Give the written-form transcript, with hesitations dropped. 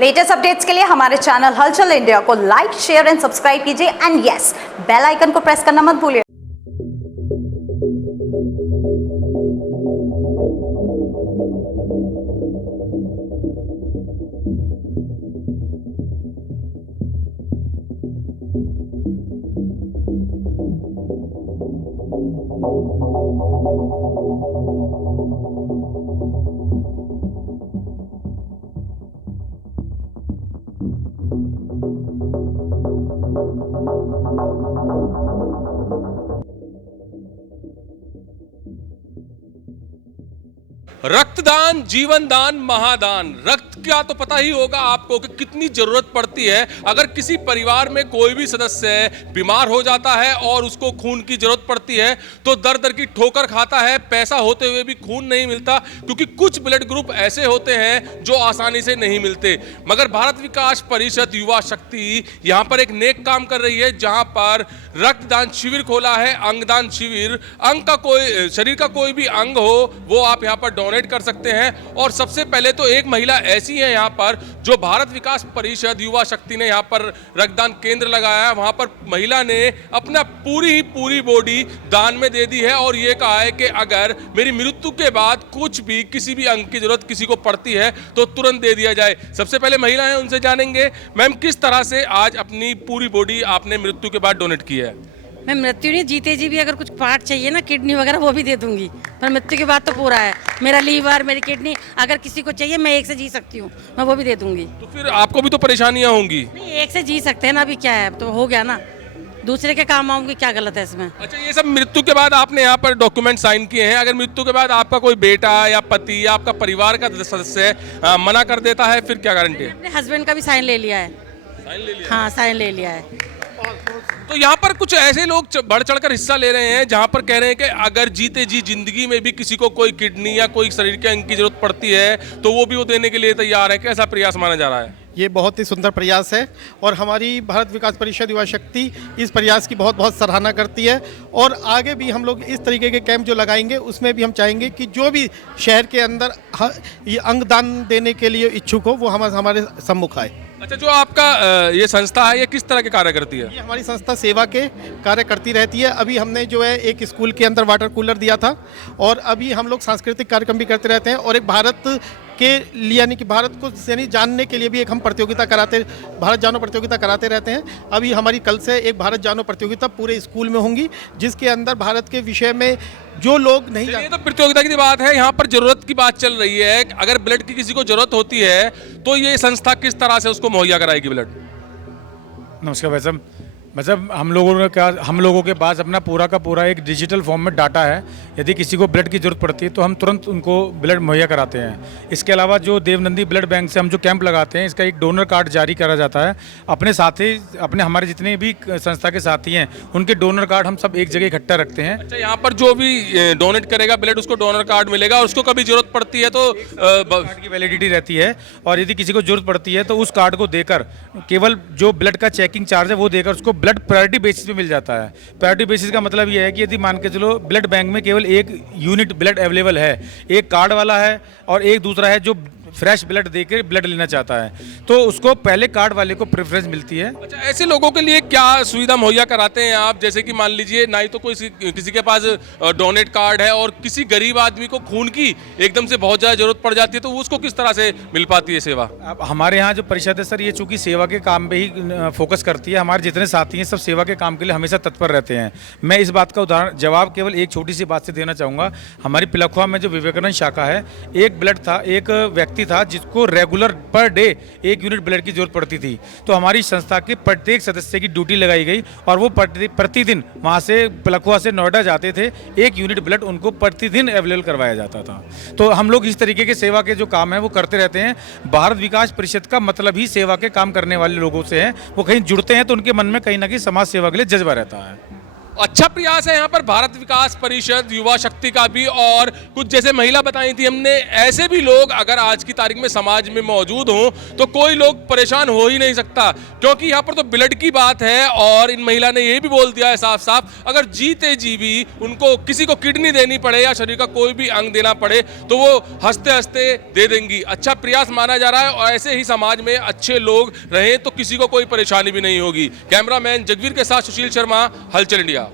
Latest updates के लिए हमारे चैनल हलचल इंडिया को लाइक, शेयर एंड सब्सक्राइब कीजिए एंड यस, बेल आइकन को प्रेस करना मत भूलिए। रक्तदान, जीवन दान, महादान। रक्त का तो पता ही होगा आपको कि कितनी जरूरत पड़ती है। अगर किसी परिवार में कोई भी सदस्य बीमार हो जाता है और उसको खून की जरूरत पड़ती है तो दर दर की ठोकर खाता है। पैसा होते हुए भी खून नहीं मिलता क्योंकि कुछ ब्लड ग्रुप ऐसे होते हैं जो आसानी से नहीं मिलते। मगर भारत विकास परिषद युवा शक्ति यहाँ पर एक नेक काम कर रही है, जहाँ पर रक्तदान शिविर खोला है। अंगदान शिविर, अंग का कोई, शरीर का कोई भी अंग हो वो आप यहाँ पर डोनेट कर सकते हैं। और सबसे पहले तो एक महिला ऐसी है यहाँ पर जो भारत विकास परिषद युवा शक्ति ने यहाँ पर रक्तदान केंद्र लगाया है। वहाँ पर महिला ने अपना पूरी बॉडी दान में दे दी है और ये कहा है कि अगर मेरी मृत्यु के बाद कुछ भी किसी भी अंग की जरूरत किसी को पड़ती है तो तुरंत दे दिया जाए। सबसे पहले महिला है, उनसे जानेंगे मैम किस तरह से आज अपनी पूरी बॉडी आपने मृत्यु के बाद डोनेट की है। मैं मृत्यु नहीं, जीते जी भी अगर कुछ पार्ट चाहिए ना, किडनी वगैरह, वो भी दे दूंगी। पर मृत्यु के बाद तो पूरा है, मेरा लीवर, मेरी किडनी, अगर किसी को चाहिए मैं एक से जी सकती हूँ, मैं वो भी दे दूंगी। तो फिर आपको भी तो परेशानियां होंगी। नहीं, एक से जी सकते हैं ना, अभी क्या है, तो हो गया ना, दूसरे के काम आऊंगी, क्या गलत है इसमें। अच्छा, ये सब मृत्यु के बाद आपने यहाँ पर डॉक्यूमेंट साइन किए हैं। अगर मृत्यु के बाद आपका कोई बेटा या पति या आपका परिवार का सदस्य मना कर देता है, फिर क्या गारंटी है? अपने हस्बैंड का भी साइन ले लिया है। साइन ले लिया? हाँ, साइन ले लिया है। तो यहाँ पर कुछ ऐसे लोग बढ़ चढ़कर हिस्सा ले रहे हैं जहाँ पर कह रहे हैं कि अगर जीते जी जिंदगी में भी किसी को कोई किडनी या कोई शरीर के अंग की जरूरत पड़ती है तो वो भी वो देने के लिए तैयार है। कैसा प्रयास माना जा रहा है? ये बहुत ही सुंदर प्रयास है और हमारी भारत विकास परिषद युवा शक्ति इस प्रयास की बहुत बहुत सराहना करती है। और आगे भी हम लोग इस तरीके के कैंप जो लगाएंगे उसमें भी हम चाहेंगे कि जो भी शहर के अंदर ये अंगदान देने के लिए इच्छुक हो वो हमारे सम्मुख आए। अच्छा, जो आपका ये संस्था है ये किस तरह के कार्य करती है? ये हमारी संस्था सेवा के कार्य करती रहती है। अभी हमने जो है एक स्कूल के अंदर वाटर कूलर दिया था और अभी हम लोग सांस्कृतिक कार्यक्रम भी करते रहते हैं। और एक भारत के लिए यानी कि भारत को यानी जानने के लिए भी एक हम प्रतियोगिता कराते, भारत जानो प्रतियोगिता कराते रहते हैं। अभी हमारी कल से एक भारत जानो प्रतियोगिता पूरे स्कूल में होंगी जिसके अंदर भारत के विषय में जो लोग नहीं ये तो प्रतियोगिता की बात है, यहाँ पर जरूरत की बात चल रही है। अगर ब्लड की किसी को जरूरत होती है तो ये संस्था किस तरह से उसको मुहैया कराएगी ब्लड? नमस्कार भाई साहब। मतलब हम लोगों के पास अपना पूरा का पूरा एक डिजिटल फॉर्म में डाटा है। यदि किसी को ब्लड की ज़रूरत पड़ती है तो हम तुरंत उनको ब्लड मुहैया कराते हैं। इसके अलावा जो देवनंदी ब्लड बैंक से हम जो कैंप लगाते हैं, इसका एक डोनर कार्ड जारी करा जाता है। अपने साथी, अपने हमारे जितने भी संस्था के साथी हैं उनके डोनर कार्ड हम सब एक जगह इकट्ठा रखते हैं। अच्छा, यहाँ पर जो भी डोनेट करेगा ब्लड उसको डोनर कार्ड मिलेगा और उसको कभी जरूरत पड़ती है तो कार्ड की वैलिडिटी रहती है। और यदि किसी को जरूरत पड़ती है तो उस कार्ड को देकर केवल जो ब्लड का चेकिंग चार्ज है वो देकर उसको ब्लड प्रायोरिटी बेसिस पे मिल जाता है। प्रायोरिटी बेसिस का मतलब ये है कि यदि मान के चलो ब्लड बैंक में केवल एक यूनिट ब्लड अवेलेबल है, एक कार्ड वाला है और एक दूसरा है जो फ्रेश ब्लड देकर ब्लड लेना चाहता है, तो उसको पहले कार्ड वाले को प्रेफरेंस मिलती है। अच्छा, ऐसे लोगों के लिए क्या सुविधा मुहैया कराते हैं आप? जैसे कि मान लीजिए ना ही तो कोई किसी के पास डोनेट कार्ड है और किसी गरीब आदमी को खून की एकदम से बहुत ज़्यादा जरूरत पड़ जाती है तो उसको किस तरह से मिल पाती है सेवा? अब हमारे यहाँ जो परिषद है सर, ये चूँकि सेवा के काम पे ही फोकस करती है। हमारे जितने साथी हैं सब सेवा के काम के लिए हमेशा तत्पर रहते हैं। मैं इस बात का जवाब केवल एक छोटी सी बात से देना चाहूँगा। हमारी पिलखुआ में जो विवेकानंद शाखा है, एक ब्लड था, एक व्यक्ति था जिसको regular per day 1 unit blood की जरूरत पड़ती थी। तो हमारी संस्था के प्रत्येक सदस्य की ड्यूटी लगाई गई और वो प्रतिदिन वहाँ से पिलखुआ से नोएडा जाते थे। 1 यूनिट ब्लड उनको प्रतिदिन अवेलेबल करवाया जाता था। तो हम लोग इस तरीके के सेवा के जो काम है वो करते रहते हैं। भारत विकास परिषद का मतलब ही सेवा के काम करने वाले लोगों से है। वो कहीं जुड़ते हैं तो उनके मन में कहीं ना कहीं समाज सेवा के लिए जज्बा रहता है। अच्छा प्रयास है यहाँ पर भारत विकास परिषद युवा शक्ति का भी, और कुछ जैसे महिला बताई थी हमने, ऐसे भी लोग अगर आज की तारीख में समाज में मौजूद हों तो कोई लोग परेशान हो ही नहीं सकता, क्योंकि यहाँ पर तो ब्लड की बात है। और इन महिला ने ये भी बोल दिया है साफ साफ, अगर जीते जी भी उनको किसी को किडनी देनी पड़े या शरीर का कोई भी अंग देना पड़े तो वो हंसते हंसते दे देंगी। अच्छा प्रयास माना जा रहा है और ऐसे ही समाज में अच्छे लोग रहें तो किसी को कोई परेशानी भी नहीं होगी। कैमरामैन जगवीर के साथ सुशील शर्मा, हलचल इंडिया।